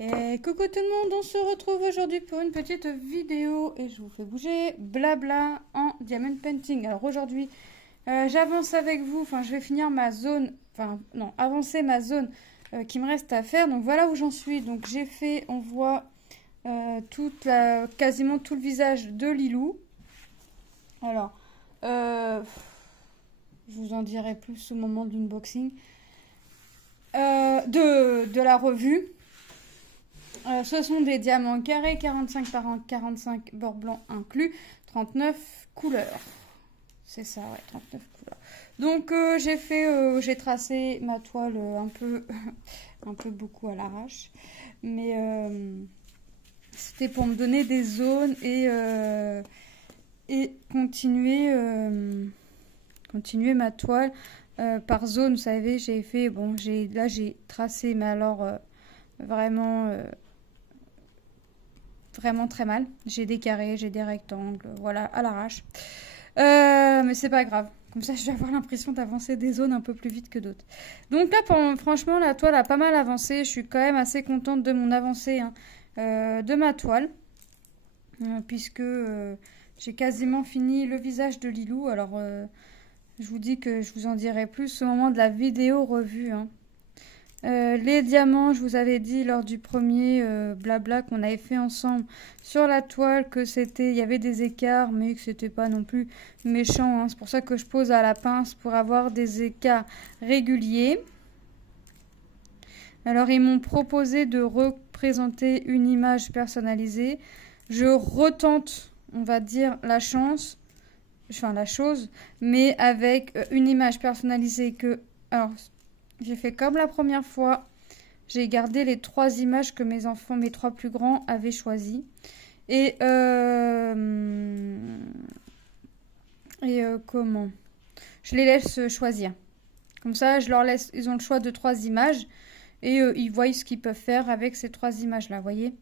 Et coucou tout le monde, on se retrouve aujourd'hui pour une petite vidéo et je vous fais bouger blabla en diamond painting. Alors aujourd'hui, j'avance avec vous, enfin je vais finir ma zone, enfin non, avancer ma zone qui me reste à faire. Donc voilà où j'en suis. Donc j'ai fait, on voit quasiment tout le visage de Lilou. Alors, je vous en dirai plus au moment de l'unboxing. De la revue. Ce sont des diamants carrés, 45 par 45, bord blanc inclus, 39 couleurs. C'est ça, ouais, 39 couleurs. Donc j'ai tracé ma toile un peu beaucoup à l'arrache. Mais c'était pour me donner des zones et continuer ma toile par zone. Vous savez, j'ai fait, bon, là j'ai tracé, mais alors vraiment très mal. J'ai des carrés, j'ai des rectangles, voilà, à l'arrache. Mais c'est pas grave. Comme ça, je vais avoir l'impression d'avancer des zones un peu plus vite que d'autres. Donc là, franchement, la toile a pas mal avancé. Je suis quand même assez contente de mon avancée de ma toile. Puisque j'ai quasiment fini le visage de Lilou. Alors, je vous dis que je vous en dirai plus au moment de la vidéo revue. Les diamants, je vous avais dit lors du premier blabla qu'on avait fait ensemble sur la toile que il y avait des écarts, mais que c'était pas non plus méchant. C'est pour ça que je pose à la pince pour avoir des écarts réguliers. Alors ils m'ont proposé de représenter une image personnalisée. Je retente, on va dire, la chose, mais avec une image personnalisée alors, j'ai fait comme la première fois. J'ai gardé les 3 images que mes 3 plus grands avaient choisies. Et comment je les laisse choisir. Comme ça, ils ont le choix de 3 images. Et ils voient ce qu'ils peuvent faire avec ces 3 images-là, vous voyez.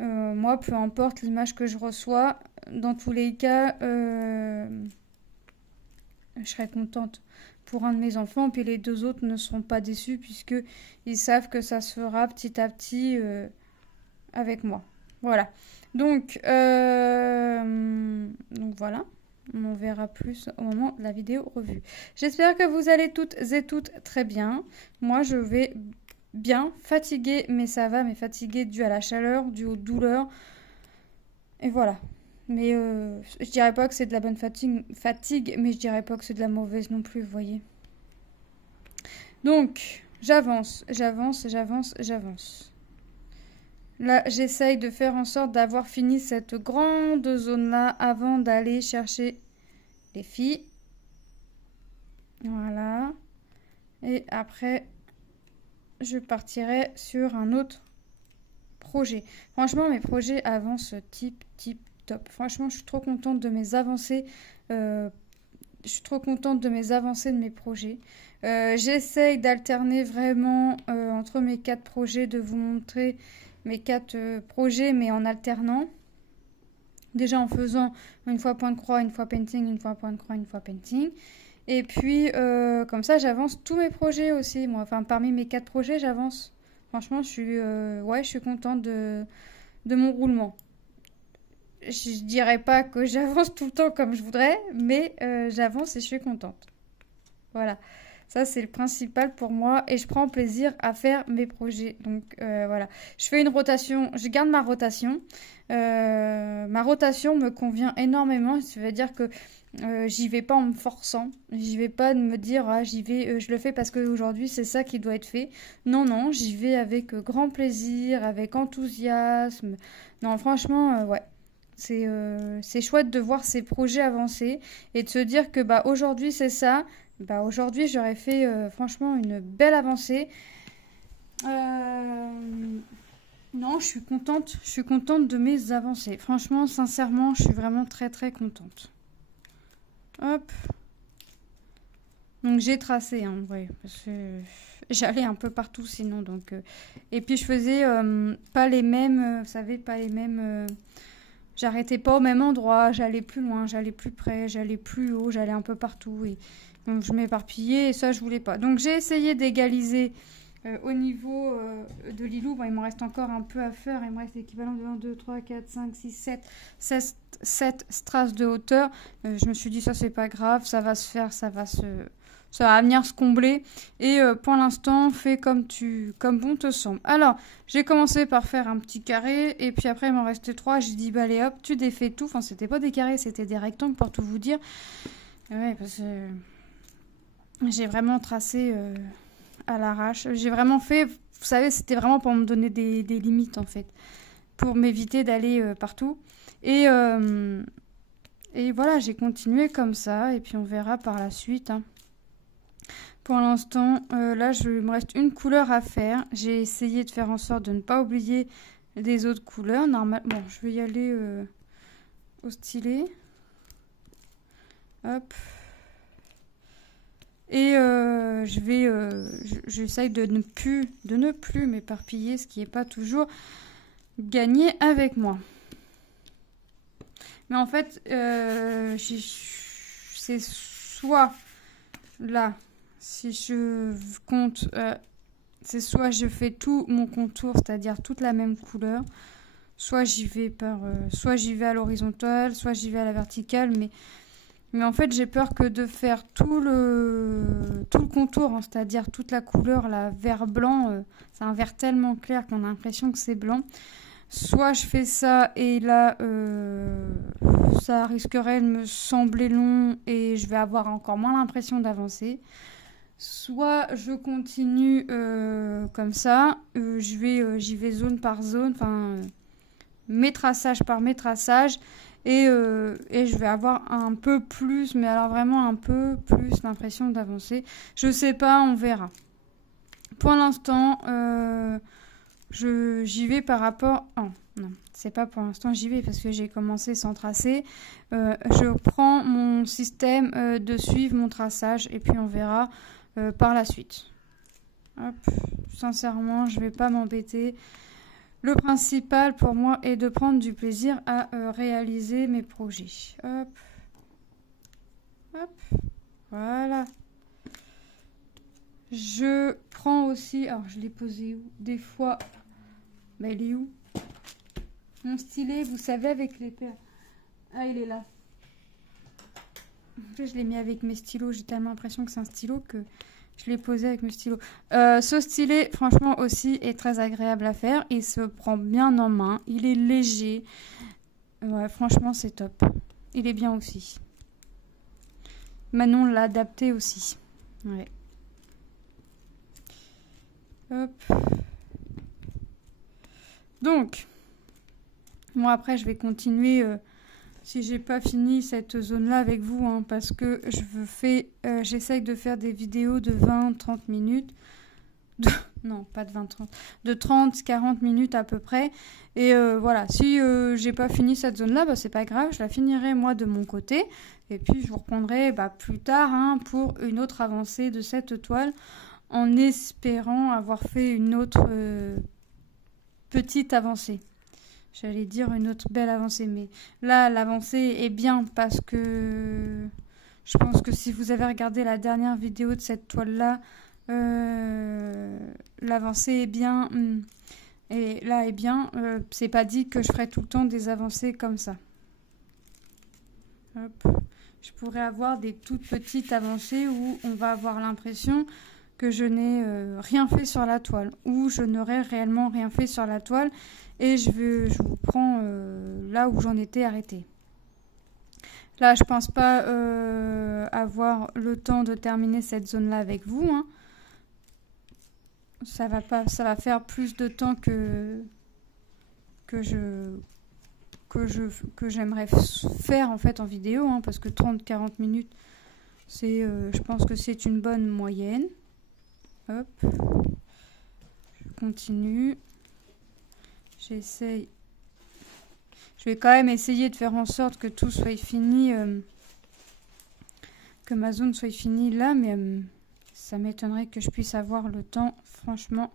Moi, peu importe l'image que je reçois, dans tous les cas, je serai contente pour un de mes enfants, puis les 2 autres ne seront pas déçus puisque ils savent que ça se fera petit à petit avec moi. Voilà. Donc voilà. On en verra plus au moment de la vidéo revue. J'espère que vous allez toutes et toutes très bien. Moi, je vais bien, fatiguée, mais ça va, mais fatiguée dû à la chaleur, dû aux douleurs. Et voilà. Mais je dirais pas que c'est de la bonne fatigue, mais je dirais pas que c'est de la mauvaise non plus, vous voyez. Donc, j'avance. Là, j'essaye de faire en sorte d'avoir fini cette grande zone-là avant d'aller chercher les filles. Voilà. Et après, je partirai sur un autre projet. Franchement, mes projets avancent type top. Franchement, je suis trop contente de mes avancées. Je suis trop contente de mes avancées de mes projets. J'essaye d'alterner vraiment entre mes 4 projets, de vous montrer mes 4 projets, mais en alternant. Déjà en faisant une fois point de croix, une fois painting, une fois point de croix, une fois painting. Et puis, comme ça, j'avance tous mes projets aussi. Moi, enfin, parmi mes 4 projets, j'avance. Franchement, je suis contente de mon roulement. Je dirais pas que j'avance tout le temps comme je voudrais, mais j'avance et je suis contente. Voilà. Ça, c'est le principal pour moi et je prends plaisir à faire mes projets. Donc, voilà. Je fais une rotation, je garde ma rotation. Ma rotation me convient énormément. Ça veut dire que j'y vais pas en me forçant. J'y vais pas de me dire, ah, j'y vais, je le fais parce qu'aujourd'hui, c'est ça qui doit être fait. Non, non, j'y vais avec grand plaisir, avec enthousiasme. Non, franchement, ouais. C'est chouette de voir ces projets avancer et de se dire que bah, aujourd'hui, c'est ça. Bah, aujourd'hui, j'aurais fait franchement une belle avancée. Non, je suis contente. Je suis contente de mes avancées. Franchement, sincèrement, je suis vraiment très très contente. Hop. Donc j'ai tracé, ouais, parce que j'allais un peu partout sinon. Donc, et puis je faisais pas les mêmes, vous savez, pas les mêmes. J'arrêtais pas au même endroit, j'allais plus loin, j'allais plus près, j'allais plus haut, j'allais un peu partout. Et donc je m'éparpillais et ça, je voulais pas. Donc j'ai essayé d'égaliser Au niveau de l'îlot, bon, il m'en reste encore un peu à faire. Il me reste l'équivalent de 1, 2, 3, 4, 5, 6, 7 strass de hauteur. Je me suis dit, ça, c'est pas grave. Ça va se faire, ça va venir se combler. Et pour l'instant, fais comme bon te semble. Alors, j'ai commencé par faire un petit carré. Et puis après, il m'en restait 3. J'ai dit, bah, allez hop, tu défais tout. Enfin, c'était pas des carrés, c'était des rectangles pour tout vous dire. Ouais, parce que j'ai vraiment tracé à l'arrache. J'ai vraiment fait, vous savez, c'était vraiment pour me donner des limites en fait, pour m'éviter d'aller partout. Et voilà, j'ai continué comme ça, et puis on verra par la suite, hein. Pour l'instant, là, il me reste une couleur à faire. J'ai essayé de faire en sorte de ne pas oublier les autres couleurs. Normalement, bon, je vais y aller au stylet. Hop. Et j'essaye de ne plus m'éparpiller, ce qui n'est pas toujours gagné avec moi. Mais en fait, c'est soit là, si je compte, c'est soit je fais tout mon contour, c'est-à-dire toute la même couleur, soit j'y vais à l'horizontale, soit j'y vais à la verticale, mais en fait, j'ai peur que de faire tout le contour, hein, c'est-à-dire toute la couleur, la vert blanc, c'est un vert tellement clair qu'on a l'impression que c'est blanc. Soit je fais ça et là, ça risquerait de me sembler long et je vais avoir encore moins l'impression d'avancer. Soit je continue comme ça, j'y vais zone par zone, enfin métraçage par métraçage. Et je vais avoir un peu plus, mais alors vraiment un peu plus l'impression d'avancer. Je sais pas, on verra. Pour l'instant, j'y vais par rapport... Oh, non, c'est pas pour l'instant, j'y vais parce que j'ai commencé sans tracer. Je prends mon système de suivre mon traçage et puis on verra par la suite. Hop, sincèrement, je vais pas m'embêter. Le principal pour moi est de prendre du plaisir à réaliser mes projets. Hop. Hop. Voilà. Je prends aussi... Alors, je l'ai posé où? Des fois... Bah, il est où? Mon stylet, vous savez, avec les paires. Ah, il est là. En fait, je l'ai mis avec mes stylos. J'ai tellement l'impression que c'est un stylo que... Je l'ai posé avec mes stylos. Ce stylet, franchement, aussi, est très agréable à faire. Il se prend bien en main. Il est léger. Ouais, franchement, c'est top. Il est bien aussi. Manon l'a adapté aussi. Ouais. Hop. Donc, moi, après, je vais continuer... si j'ai pas fini cette zone-là avec vous, hein, parce que j'essaye de faire des vidéos de 20-30 minutes. Non, pas de 20-30. De 30-40 minutes à peu près. Et voilà, si j'ai pas fini cette zone-là, bah, c'est pas grave, je la finirai moi de mon côté. Et puis je vous reprendrai plus tard, hein, pour une autre avancée de cette toile, en espérant avoir fait une autre petite avancée. J'allais dire une autre belle avancée, mais là, l'avancée est bien parce que je pense que si vous avez regardé la dernière vidéo de cette toile-là, l'avancée est bien. Et là est bien. C'est pas dit que je ferai tout le temps des avancées comme ça. Hop. Je pourrais avoir des toutes petites avancées où on va avoir l'impression que je n'ai rien fait sur la toile, ou je n'aurais réellement rien fait sur la toile. Et je vous prends là où j'en étais arrêtée. Là, je pense pas avoir le temps de terminer cette zone-là avec vous, hein. Ça va faire plus de temps que j'aimerais faire en fait en vidéo, hein, parce que 30-40 minutes, je pense que c'est une bonne moyenne. Hop, je continue. Je vais quand même essayer de faire en sorte que tout soit fini, que ma zone soit finie là, mais ça m'étonnerait que je puisse avoir le temps, franchement,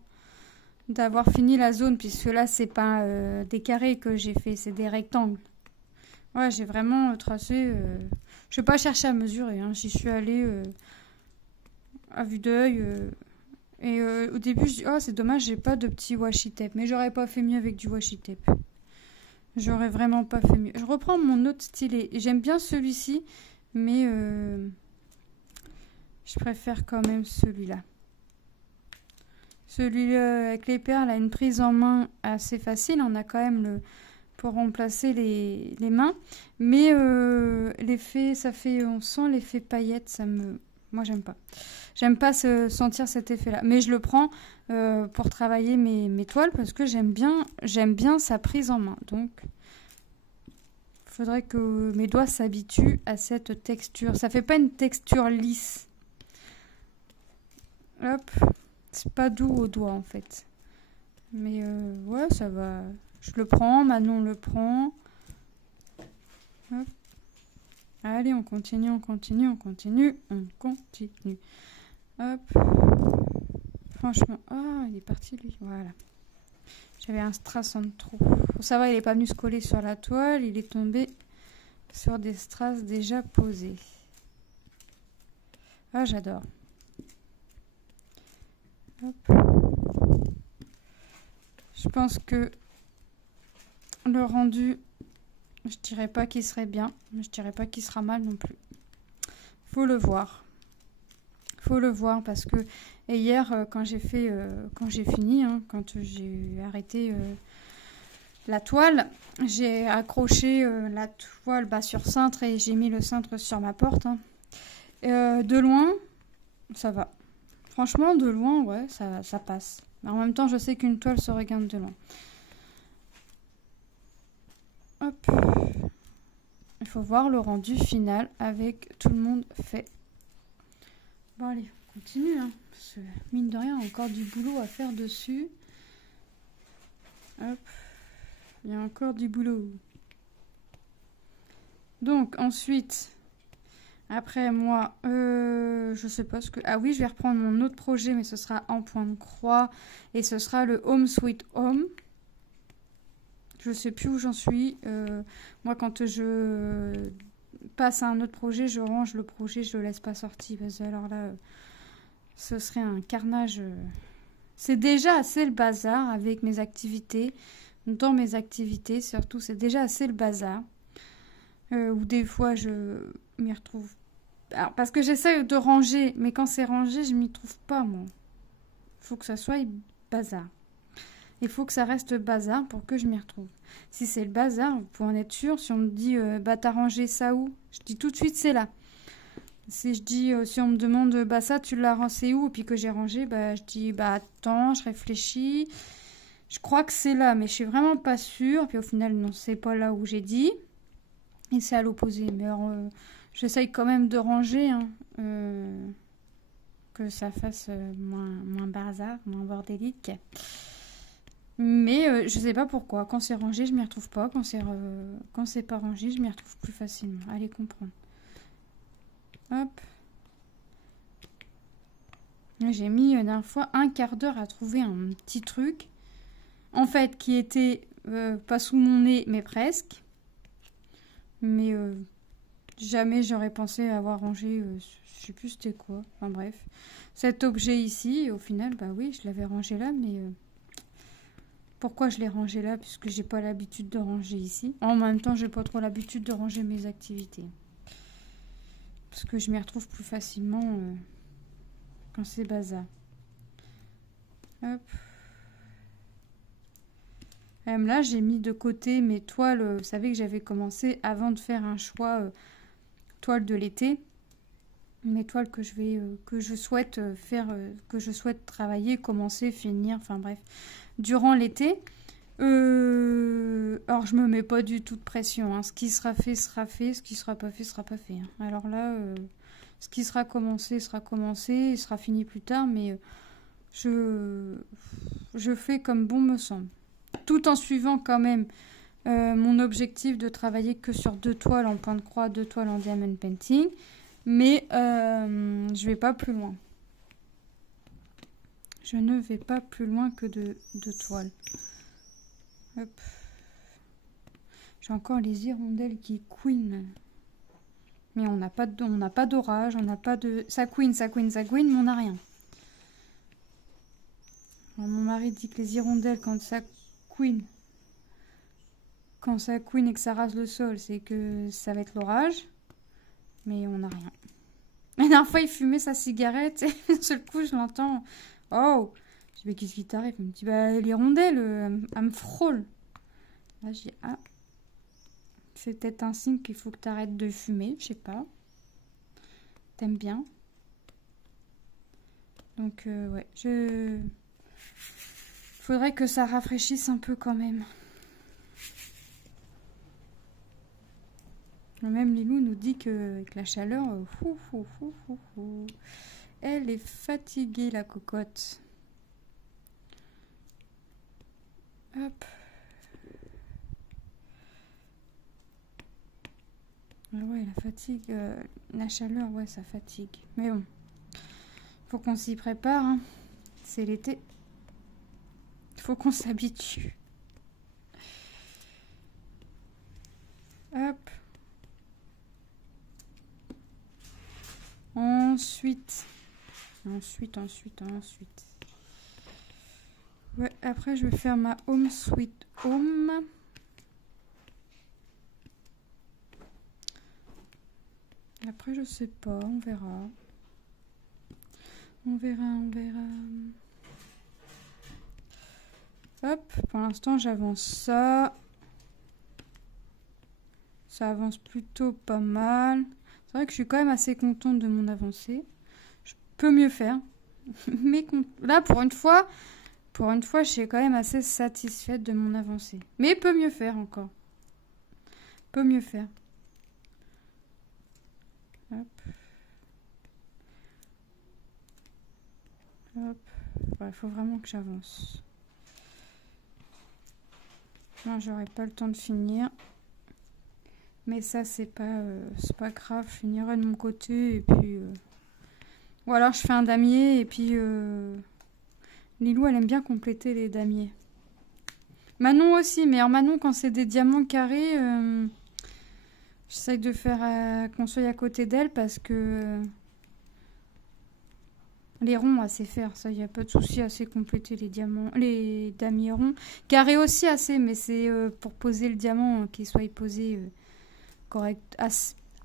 d'avoir fini la zone, puisque là, c'est pas des carrés que j'ai fait, c'est des rectangles. Ouais, j'ai vraiment tracé... je vais pas chercher à mesurer, hein, j'y suis allée à vue d'œil, Et au début, je dis, oh, c'est dommage, j'ai pas de petit washi tape. Mais j'aurais pas fait mieux avec du washi tape. J'aurais vraiment pas fait mieux. Je reprends mon autre stylet. J'aime bien celui-ci, mais je préfère quand même celui-là. Celui-là avec les perles a une prise en main assez facile. On a quand même le pour remplacer les mains. Mais l'effet, ça fait, on sent l'effet paillette. Moi, j'aime pas. J'aime pas sentir cet effet-là. Mais je le prends pour travailler mes toiles parce que j'aime bien sa prise en main. Donc, il faudrait que mes doigts s'habituent à cette texture. Ça fait pas une texture lisse. Hop. C'est pas doux aux doigts, en fait. Mais ouais, ça va. Je le prends. Manon le prend. Hop. Allez, on continue, on continue, on continue, on continue. Hop. Franchement, ah, il est parti lui. Voilà. J'avais un strass en trop. Ça va, il est pas venu se coller sur la toile. Il est tombé sur des strass déjà posés. Ah, j'adore. Hop. Je pense que le rendu, je dirais pas qu'il serait bien, mais je dirais pas qu'il sera mal non plus. Faut le voir. Faut le voir parce que et hier quand j'ai fini, hein, quand j'ai arrêté la toile, j'ai accroché la toile sur cintre et j'ai mis le cintre sur ma porte. Hein. De loin, ça va. Franchement, de loin, ouais, ça passe. Mais en même temps, je sais qu'une toile se regarde de loin. Hop. Il faut voir le rendu final avec tout le monde fait. Bon, allez, on continue. Hein, parce que, mine de rien, encore du boulot à faire dessus. Hop. Il y a encore du boulot. Donc, ensuite, après moi, je sais pas ce que... Ah oui, je vais reprendre mon autre projet, mais ce sera en point de croix. Et ce sera le Home Sweet Home. Je sais plus où j'en suis. Moi, quand je passe à un autre projet, je range le projet, je le laisse pas sorti. Parce que alors là, ce serait un carnage. C'est déjà assez le bazar avec mes activités. Dans mes activités, surtout, c'est déjà assez le bazar. Où des fois, je m'y retrouve. Alors, parce que j'essaye de ranger, mais quand c'est rangé, je m'y trouve pas, moi. Il faut que ça soit bazar. Il faut que ça reste bazar pour que je m'y retrouve. Si c'est le bazar, vous pouvez en être sûr. Si on me dit, bah t'as rangé ça où? Je dis tout de suite, c'est là. Si on me demande, bah ça, tu l'as rangé où? Et puis que j'ai rangé, bah je dis, bah attends, je réfléchis. Je crois que c'est là, mais je suis vraiment pas sûre. Puis au final, non, c'est pas là où j'ai dit. Et c'est à l'opposé. Mais alors, j'essaye quand même de ranger, hein, que ça fasse moins bazar, moins bordélique. Mais je sais pas pourquoi. Quand c'est rangé, je m'y retrouve pas. Quand c'est pas rangé, je m'y retrouve plus facilement. Allez comprendre. Hop. J'ai mis la dernière fois un quart d'heure à trouver un petit truc. En fait, qui était pas sous mon nez, mais presque. Mais jamais j'aurais pensé avoir rangé, je sais plus c'était quoi. Enfin bref. Cet objet ici, au final, bah oui, je l'avais rangé là, mais... Pourquoi je l'ai rangé là? Puisque j'ai pas l'habitude de ranger ici. En même temps, j'ai pas trop l'habitude de ranger mes activités. Parce que je m'y retrouve plus facilement quand c'est bazar. Hop. Là, j'ai mis de côté mes toiles. Vous savez que j'avais commencé avant de faire un choix toile de l'été. Mes toiles que je souhaite faire, que je souhaite travailler, commencer, finir, enfin bref. Durant l'été, alors je me mets pas du tout de pression. Hein. Ce qui sera fait, sera fait. Ce qui sera pas fait, sera pas fait. Hein. Alors là, ce qui sera commencé, sera commencé. Il sera fini plus tard, mais je fais comme bon me semble. Tout en suivant quand même mon objectif de travailler que sur 2 toiles en point de croix, 2 toiles en diamond painting. Mais je vais pas plus loin. Je ne vais pas plus loin que de toiles. Hop. J'ai encore les hirondelles qui couinent. Mais on n'a pas d'orage, on n'a pas de... Ça couine, mais on n'a rien. Alors, mon mari dit que les hirondelles, quand ça couine et que ça rase le sol, c'est que ça va être l'orage. Mais on n'a rien. La dernière fois, il fumait sa cigarette et d'un seul coup, je l'entends. Oh! Je dis, mais qu'est-ce qui t'arrive? Il me dit, bah, l'hirondelle, elle me frôle. Là, je dis, ah, c'est peut-être un signe qu'il faut que tu arrêtes de fumer, je sais pas. T'aimes bien? Donc, ouais, faudrait que ça rafraîchisse un peu quand même. Même Lilou nous dit qu'avec la chaleur, elle est fatiguée, la cocotte. Hop. Ah ouais, la fatigue, la chaleur, ouais, ça fatigue. Mais bon, faut qu'on s'y prépare, hein. C'est l'été. Faut qu'on s'habitue. Hop. Ensuite. Ouais, après, je vais faire ma Home Sweet Home. Après, je sais pas, on verra. On verra. Hop, pour l'instant, j'avance ça. Ça avance plutôt pas mal. C'est vrai que je suis quand même assez contente de mon avancée. Je peux mieux faire. Mais là, pour une fois, je suis quand même assez satisfaite de mon avancée. Mais peut mieux faire encore. Peut mieux faire. Hop. Hop. Il faut vraiment que j'avance. Non, j'aurai pas le temps de finir. Mais ça, c'est pas grave. Je finirai de mon côté. Et puis... Ou alors, je fais un damier. Et puis... Lilou, elle aime bien compléter les damiers. Manon aussi. Mais alors, Manon, quand c'est des diamants carrés... J'essaye de faire qu'on soit à côté d'elle parce que... Les ronds, assez faire, ça, il n'y a pas de souci, assez compléter les damiers ronds. Carré aussi, assez, mais c'est pour poser le diamant, qu'il soit posé correct,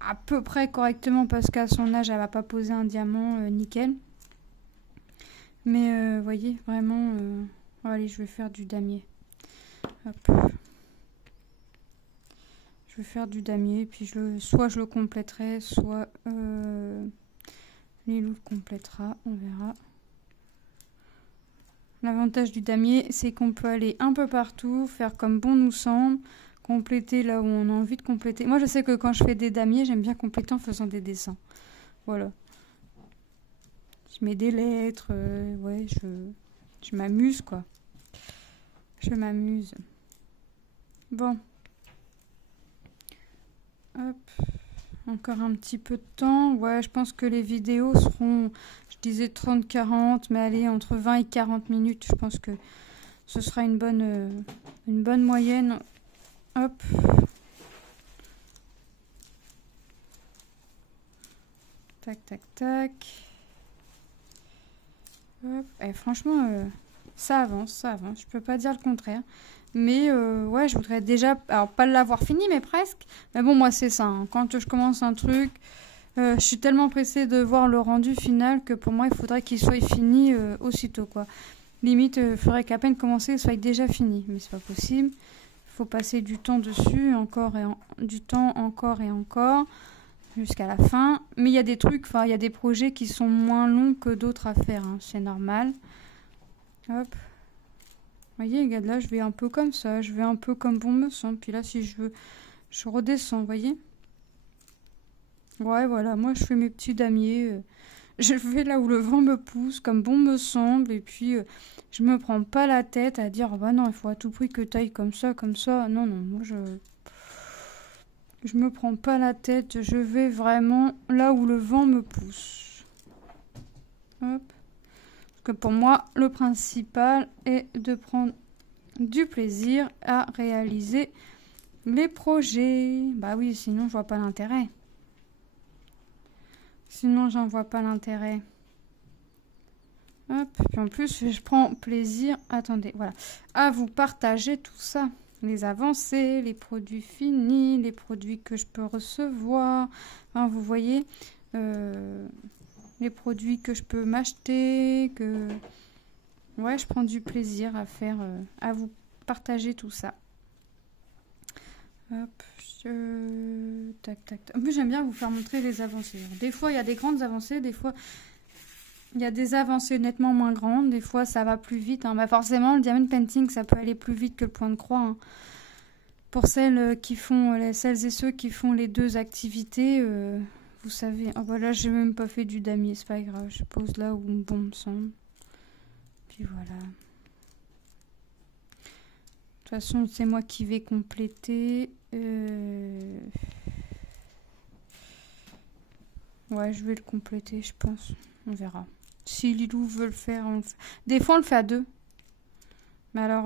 à peu près correctement, parce qu'à son âge, elle va pas poser un diamant nickel. Mais, vous voyez, vraiment, allez, je vais faire du damier. Hop. Je vais faire du damier, puis soit je le compléterai, soit... Lilou le complétera, on verra. L'avantage du damier, c'est qu'on peut aller un peu partout, faire comme bon nous semble, compléter là où on a envie de compléter. Moi, je sais que quand je fais des damiers, j'aime bien compléter en faisant des dessins. Voilà. Je mets des lettres, ouais, je m'amuse, quoi. Je m'amuse. Bon. Hop. Encore un petit peu de temps. Ouais, je pense que les vidéos seront, je disais 30-40, mais allez, entre 20 et 40 minutes. Je pense que ce sera une bonne moyenne. Hop. Tac, tac, tac. Hop. Et franchement, ça avance. Je peux pas dire le contraire. Mais ouais, je voudrais déjà, alors pas l'avoir fini, mais presque. Mais bon, moi c'est ça, hein. Quand je commence un truc, je suis tellement pressée de voir le rendu final que pour moi il faudrait qu'il soit fini aussitôt, quoi. Limite, il faudrait qu'à peine commencer, il soit déjà fini. Mais c'est pas possible. Il faut passer du temps dessus, encore et encore, jusqu'à la fin. Mais il y a des trucs, enfin il y a des projets qui sont moins longs que d'autres à faire, hein. C'est normal. Hop. Vous voyez, regarde, là, je vais un peu comme ça. Je vais un peu comme bon me semble. Puis là, si je veux, je redescends, vous voyez. Ouais, voilà, moi, je fais mes petits damiers. Je vais là où le vent me pousse, comme bon me semble. Et puis, je me prends pas la tête à dire, oh, bah non, il faut à tout prix que t'ailles comme ça, comme ça. Non, non, moi, je me prends pas la tête. Je vais vraiment là où le vent me pousse. Hop. Que pour moi, le principal est de prendre du plaisir à réaliser les projets. Bah oui, sinon je vois pas l'intérêt. Sinon j'en vois pas l'intérêt. Hop, puis en plus, je prends plaisir, attendez, voilà, à vous partager tout ça. Les avancées, les produits finis, les produits que je peux recevoir. Enfin, vous voyez, les produits que je peux m'acheter, que... Ouais, je prends du plaisir à faire, à vous partager tout ça. Hop, tac, tac, tac. En plus, j'aime bien vous faire montrer les avancées. Des fois, il y a des grandes avancées, des fois... Il y a des avancées nettement moins grandes, des fois ça va plus vite. Hein. Bah forcément, le diamond painting, ça peut aller plus vite que le point de croix. Hein. Pour celles qui font, celles et ceux qui font les deux activités, vous savez. Oh bah là, j'ai même pas fait du damier, c'est pas grave. Je pose là où bon me semble. Puis voilà. De toute façon, c'est moi qui vais compléter. Ouais, je vais le compléter, je pense. On verra. Si Lilou veut le faire, on le fait. Des fois, on le fait à deux. Mais alors,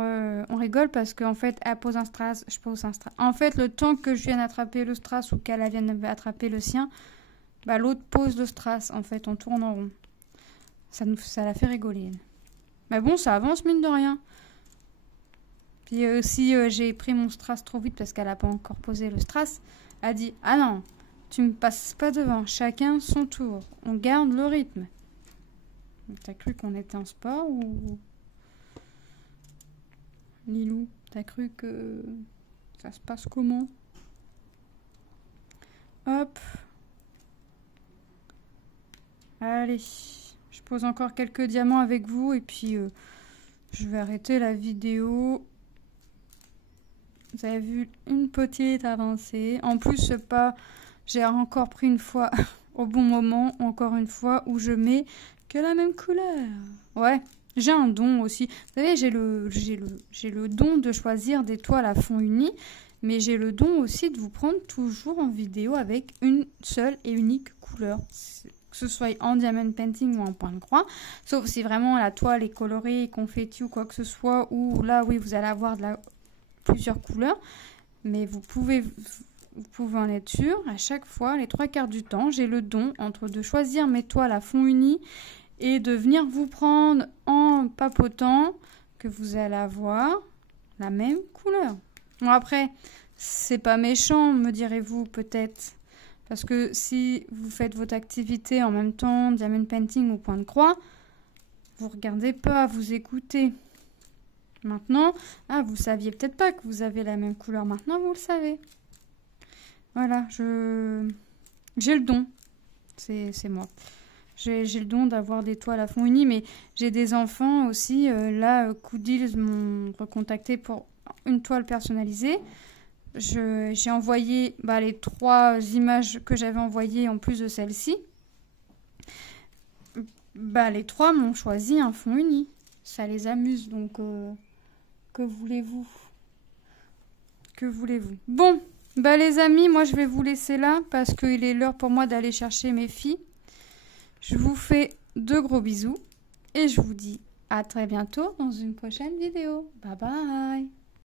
on rigole parce qu'en fait, elle pose un strass, je pose un strass. En fait, le temps que je vienne attraper le strass ou qu'elle vienne attraper le sien, bah, l'autre pose le strass. En fait, on tourne en rond. Ça la fait rigoler. Mais bon, ça avance, mine de rien. Puis si j'ai pris mon strass trop vite parce qu'elle n'a pas encore posé le strass, elle a dit « Ah non, tu me passes pas devant, chacun son tour. On garde le rythme. » T'as cru qu'on était en sport ou... Lilou, t'as cru que ça se passe comment? Hop. Allez. Je pose encore quelques diamants avec vous et puis je vais arrêter la vidéo. Vous avez vu une petite avancée. En plus, c'est pas... J'ai encore pris une fois au bon moment, encore une fois, où je mets que la même couleur. Ouais. J'ai un don aussi. Vous savez, j'ai le don de choisir des toiles à fond uni, mais j'ai le don aussi de vous prendre toujours en vidéo avec une seule et unique couleur. Que ce soit en diamond painting ou en point de croix. Sauf si vraiment la toile est colorée, confetti ou quoi que ce soit, ou là, oui, vous allez avoir plusieurs couleurs. Mais vous pouvez en être sûr, à chaque fois, les 3/4 du temps, j'ai le don entre de choisir mes toiles à fond uni et de venir vous prendre en papotant que vous allez avoir la même couleur. Bon après, c'est pas méchant, me direz-vous peut-être. Parce que si vous faites votre activité en même temps, diamond painting ou point de croix, vous regardez pas, vous écoutez. Maintenant, vous saviez peut-être pas que vous avez la même couleur. Maintenant, vous le savez. Voilà, j'ai le don. C'est moi. J'ai le don d'avoir des toiles à fond uni, mais j'ai des enfants aussi. Là, Coodils m'ont recontacté pour une toile personnalisée. J'ai envoyé les 3 images que j'avais envoyées en plus de celle-ci. Les 3 m'ont choisi un fond uni. Ça les amuse, donc que voulez-vous? Que voulez-vous? Bon, les amis, moi je vais vous laisser là parce qu'il est l'heure pour moi d'aller chercher mes filles. Je vous fais de gros bisous et je vous dis à très bientôt dans une prochaine vidéo. Bye bye!